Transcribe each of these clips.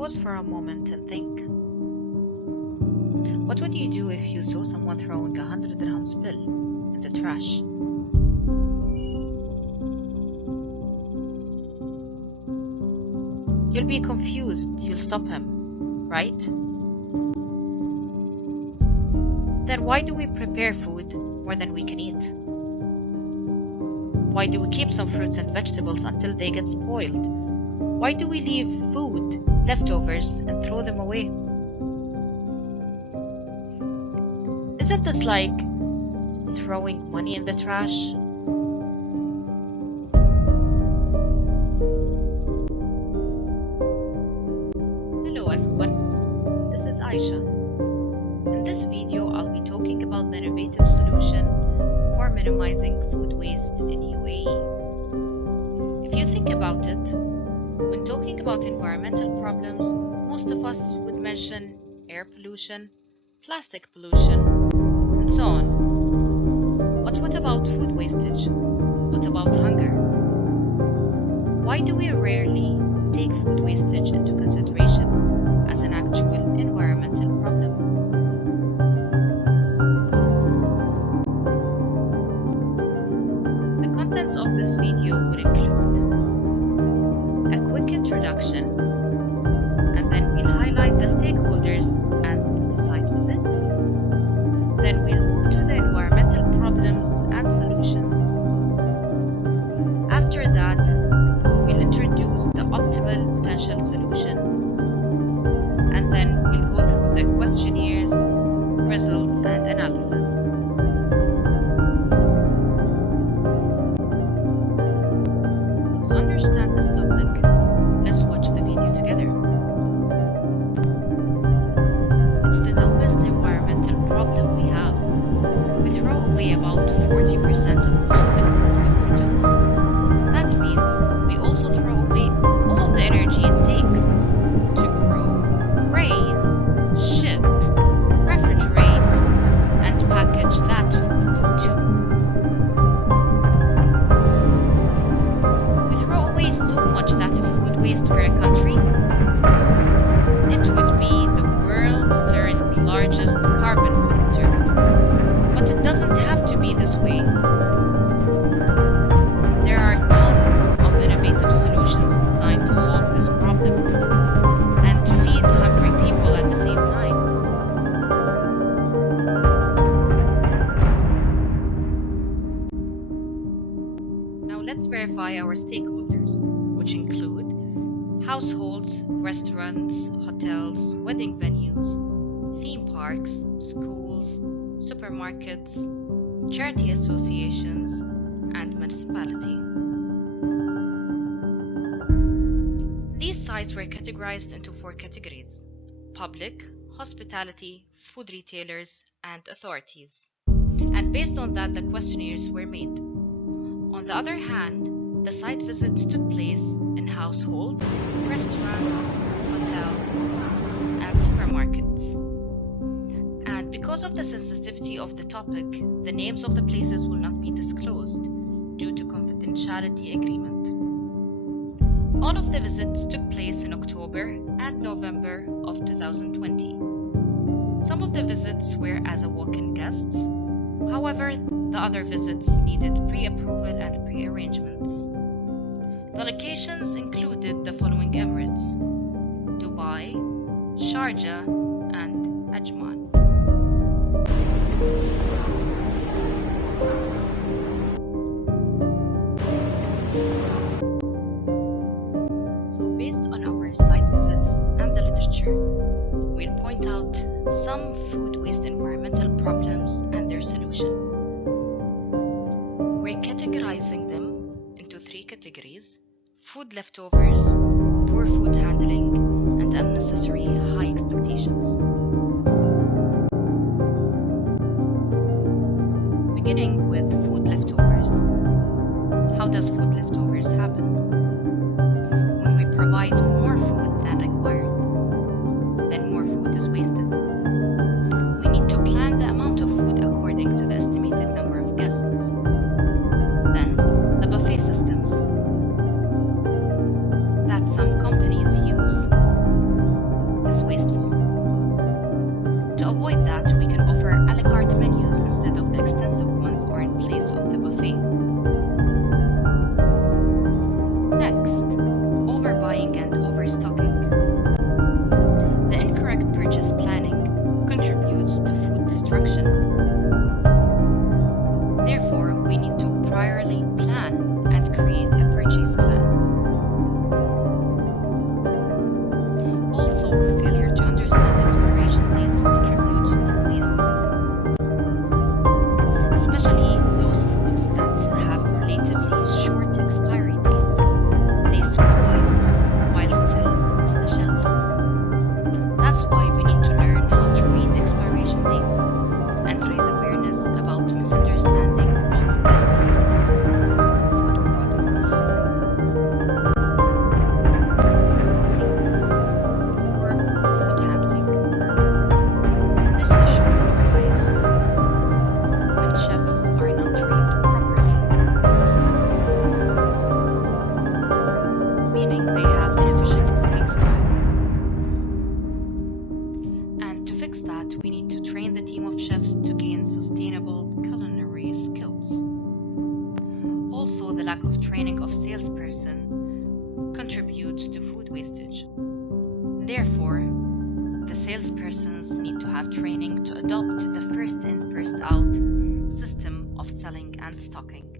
Pause for a moment and think. What would you do if you saw someone throwing a 100 dirham bill in the trash? You'll be confused, you'll stop him, right? Then why do we prepare food more than we can eat? Why do we keep some fruits and vegetables until they get spoiled? Why do we leave food, leftovers, and throw them away? Isn't this like throwing money in the trash? Hello everyone, this is Aisha. In this video, I'll be talking about the innovative solution for minimizing food waste in UAE. If you think about it, when talking about environmental problems, most of us would mention air pollution, plastic pollution, and so on. But what about food wastage? What about hunger? Why do we rarely take food wastage into consideration as an actual environmental problem? The contents of this video will include a quick introduction, and then we'll highlight the stakeholders and the site visits. Then we'll move to the environmental problems and solutions. After that, we'll introduce the optimal potential solution, and then we'll go through the questionnaires, results, and analysis. So to understand this topic, let's watch the video together. It's the dumbest environmental problem we have. We throw away about 40% of all the food we produce. That means we also throw away all the energy it takes to grow, raise, ship, refrigerate, and package that food too. We throw away so much that if food waste were a country, it would be the world's third largest carbon polluter. But it doesn't have to be this way. There are tons of innovative solutions designed to solve this problem and feed hungry people at the same time. Now let's verify our stakeholders, which include households, restaurants, hotels, wedding venues, theme parks, schools, supermarkets, charity associations, and municipality. These sites were categorized into 4 categories: public, hospitality, food retailers, and authorities. And based on that, the questionnaires were made. On the other hand, the site visits took place in households, restaurants, hotels, and supermarkets. And because of the sensitivity of the topic, the names of the places will not be disclosed due to confidentiality agreement. All of the visits took place in October and November of 2020. Some of the visits were as a walk-in guests. However, the other visits needed pre-approval and pre-arrangements. The locations included the following Emirates: Dubai, Sharjah, and Ajman. So based on our site visits and the literature, we'll point out some food waste environmental problems and their solution. We're categorizing them into 3 categories: food leftovers, poor food handling, and unnecessary high expectations. Beginning with food leftovers. How does food leftovers happen? When we provide more food than required, then more food is wasted. We need to plan the amount of food according to the estimated number of guests. Then, the buffet systems that some companies use. Next, overbuying and overstocking. The incorrect purchase planning contributes to food destruction. Therefore, we need to priorly plan and create a purchase plan. Also, failure to understand expiration dates contributes to waste, especially those foods that have relatively short expiry dates. They spoil while still on the shelves. That's why we need to learn how to read expiration dates and raise awareness about misunderstanding of best before food products. Poor food handling. This issue can arise when chefs are not trained properly, meaning they have inefficient cooking style. And to fix that, we need to train the team of chefs to gain sustainable culinary skills. Also, the lack of training of salesperson contributes to food wastage. Therefore, the salespersons need to have training to adopt the first in, first out system of selling and stocking.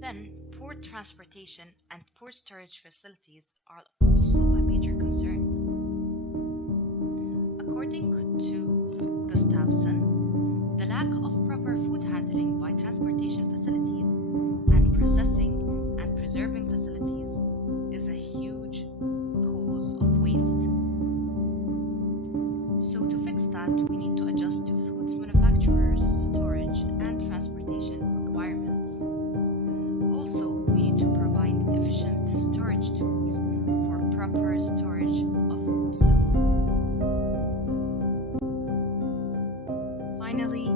Then, poor transportation and poor storage facilities are also a major concern. According to Gustafsson, the lack of proper food handling by transportation facilities and processing and preserving facilities is a huge cause of waste. So to fix that, we need to adjust to foods manufacturers' storage and transportation requirements. Also, we need to provide efficient storage tools for proper storage of foodstuff. Finally,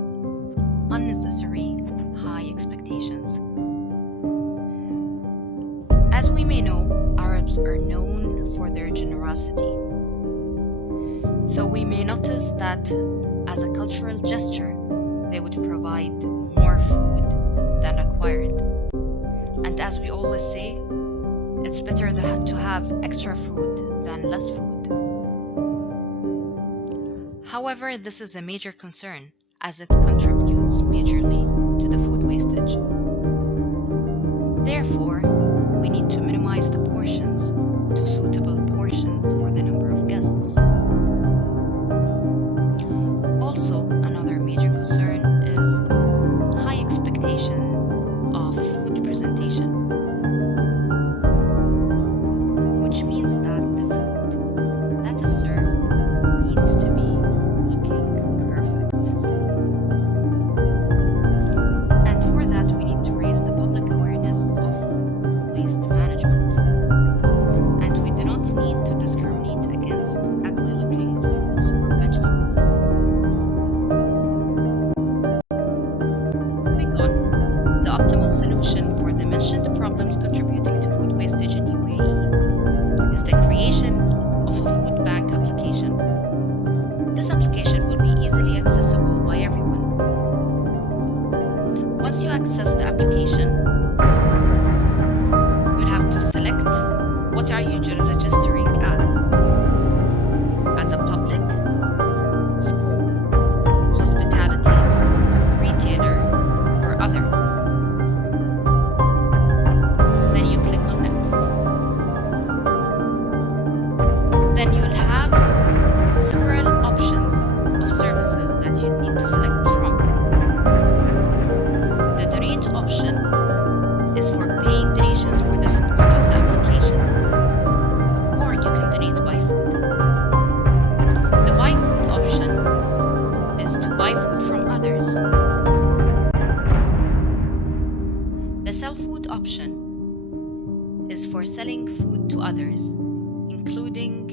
unnecessary high expectations. As we may know, Arabs are known for their generosity. So we may notice that as a cultural gesture, they would provide more food than required. And as we always say, it's better to have extra food than less food. However, this is a major concern as it contributes majorly to the food wastage. Therefore, we need to minimize the portions to suitable portions for the number of guests. Also, another major concern is high expectation of food presentation, which means that the food that is served needs to be looking perfect. And for that, we need to raise the public awareness of waste management. And we do not need to discriminate against ugly-looking fruits or vegetables. Moving on, the optimal solution for the mentioned problems contributing to food wastage in UAE is the creation of a food bank application. This application will be easily accessible by everyone. Once you access the application, you'll have to select what are you registering as a public, school, hospitality, retailer, or other. Then you click on next. Then you'll have several options of services that you need to select from. The donate option is for paying donations for the support of the application, or you can donate by food. The buy food option is to buy food from others. The sell food option is for selling food to others, including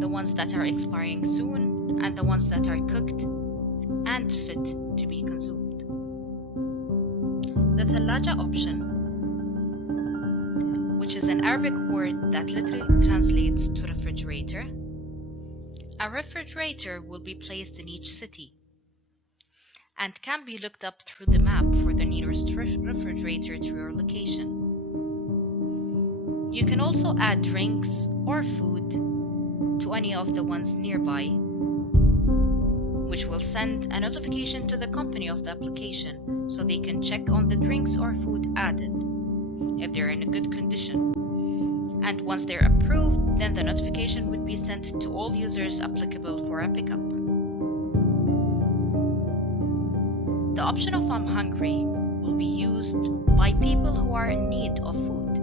the ones that are expiring soon and the ones that are cooked and fit to be consumed. The Thalaja option, which is an Arabic word that literally translates to refrigerator. A refrigerator will be placed in each city and can be looked up through the map for the nearest refrigerator to your location. You can also add drinks or food to any of the ones nearby, which will send a notification to the company of the application so they can check on the drinks or food added if they're in a good condition. And once they're approved, then the notification would be sent to all users applicable for a pickup. The option of I'm hungry will be used by people who are in need of food.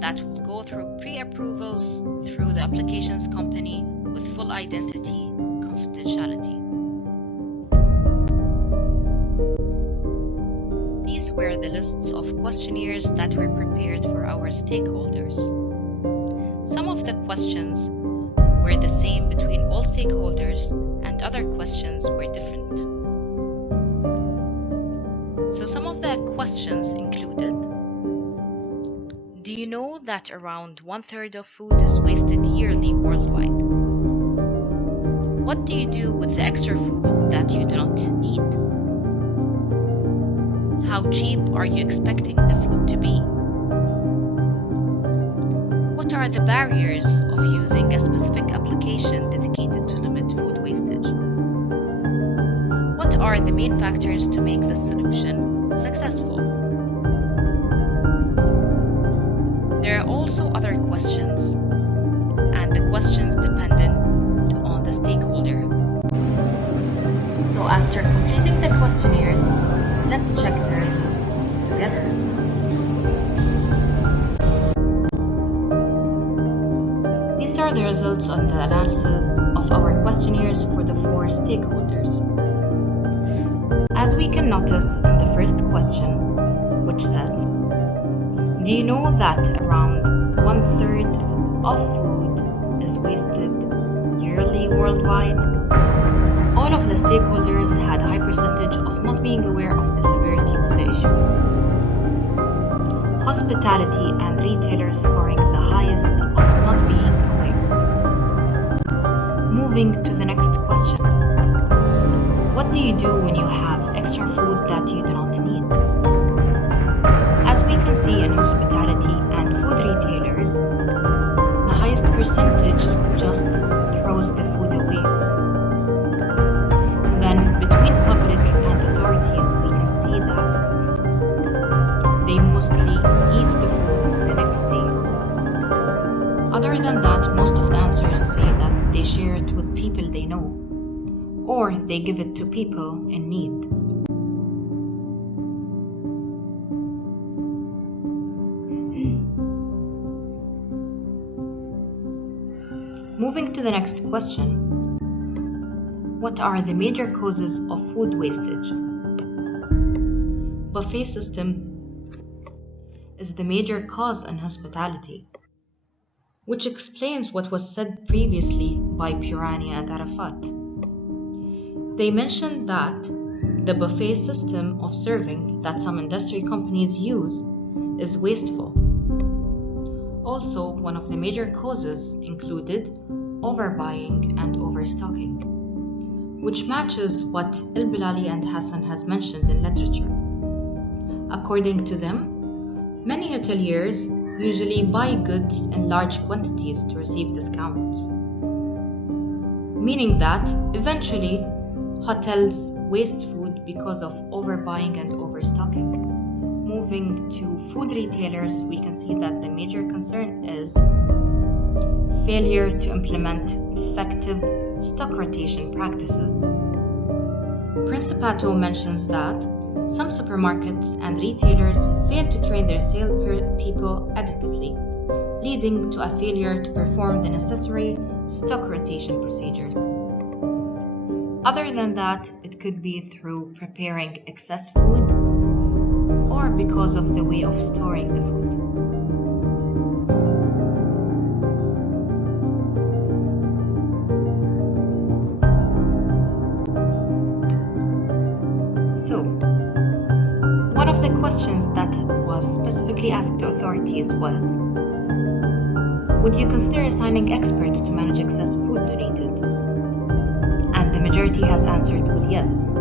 That will go through pre-approvals through the applications company with full identity confidentiality. These were the lists of questionnaires that were prepared for our stakeholders. Some of the questions were the same between all stakeholders and other questions were different. So some of the questions included: do you know that around 1/3 of food is wasted yearly worldwide? What do you do with the extra food that you do not need? How cheap are you expecting the food to be? What are the barriers of using a specific application dedicated to limit food wastage? What are the main factors to make this solution successful? There are also other questions, and the questions dependent on the stakeholder. So after completing the questionnaires, let's check the results together. These are the results on the analysis of our questionnaires for the 4 stakeholders. As we can notice in the first question, which says, do you know that around 1/3 of food is wasted yearly worldwide? All of the stakeholders had a high percentage of not being aware of the severity of the issue. Hospitality and retailers scoring the highest of not being aware. Moving to the next question. What do you do when you have extra food that you do not need? As we can see in hospitality and food retailers, the highest percentage just throws the food away. Then between public and authorities, we can see that they mostly eat the food the next day. Other than that, most of the answers say that they share it with people they know, or they give it to people in need. Moving to the next question. What are the major causes of food wastage? Buffet system is the major cause in hospitality, which explains what was said previously by Purani and Arafat. They mentioned that the buffet system of serving that some industry companies use is wasteful. Also, one of the major causes included overbuying and overstocking, which matches what Al-Bilali and Hassan has mentioned in literature. According to them, many hoteliers usually buy goods in large quantities to receive discounts, meaning that eventually hotels waste food because of overbuying and overstocking. Moving to food retailers, we can see that the major concern is failure to implement effective stock rotation practices. Principato mentions that some supermarkets and retailers fail to train their salespeople adequately, leading to a failure to perform the necessary stock rotation procedures. Other than that, it could be through preparing excess food or because of the way of storing the food. So, one of the questions that was specifically asked to authorities was, would you consider assigning experts to manage excess food donated? And the majority has answered with yes,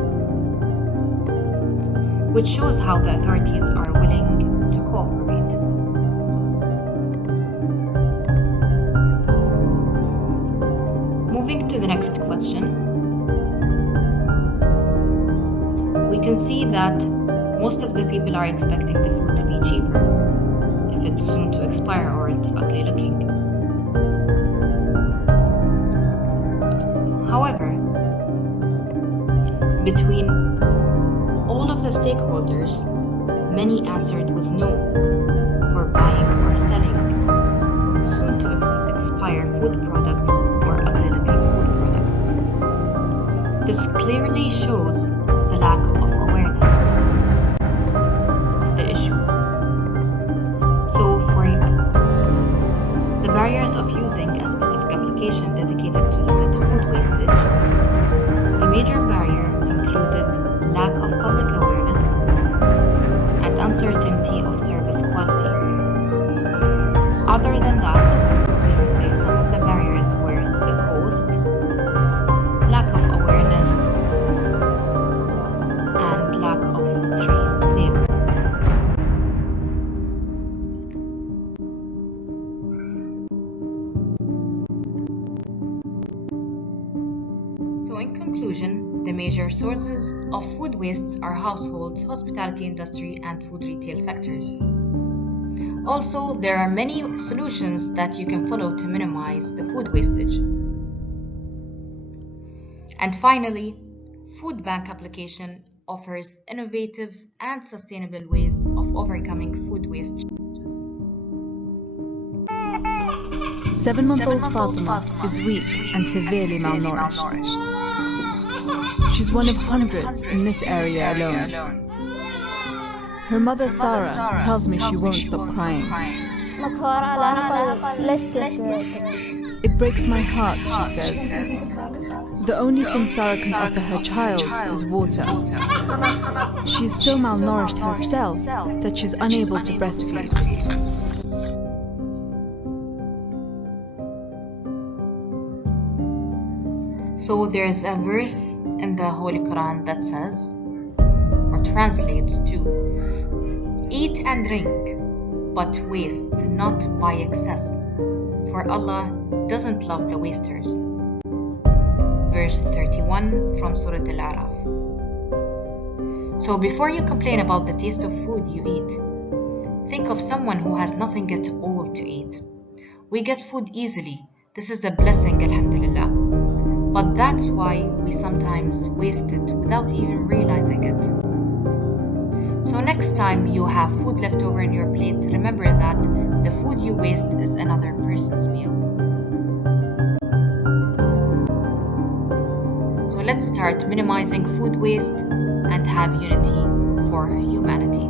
which shows how the authorities are willing to cooperate. question, we can see that most of the people are expecting the food to be cheaper if it's soon to expire or it's ugly looking. However, between all of the stakeholders, many answered with no for buying or selling soon to expire food products or ugly looking food products. This clearly shows the lack of awareness of the issue. So for the barriers of using a specific application dedicated to limit food wastage, the major barrier included lack of public awareness and uncertainty of service quality. Other than that, we can say some of the barriers were the cost, lack of awareness, and lack of trained labor. So in conclusion, the major sources of food wastes are households, hospitality industry, and food retail sectors. Also, there are many solutions that you can follow to minimize the food wastage. And finally, Food Bank application offers innovative and sustainable ways of overcoming food waste challenges. 7-month-old Fatima is weak and severely malnourished. She's one of hundreds in this area alone. Her mother Sarah tells me she won't stop crying. It breaks my heart, she says. The only thing Sarah can offer her child is water. She is so malnourished herself that she's unable to breastfeed. So there's a verse in the Holy Quran that says, or translates to, "Eat and drink, but waste not by excess, for Allah doesn't love the wasters." Verse 31 from Surah Al-A'raf. So before you complain about the taste of food you eat, think of someone who has nothing at all to eat. We get food easily. This is a blessing, alhamdulillah. But that's why we sometimes waste it without even realizing it. So next time you have food left over in your plate, remember that the food you waste is another person's meal. So let's start minimizing food waste and have unity for humanity.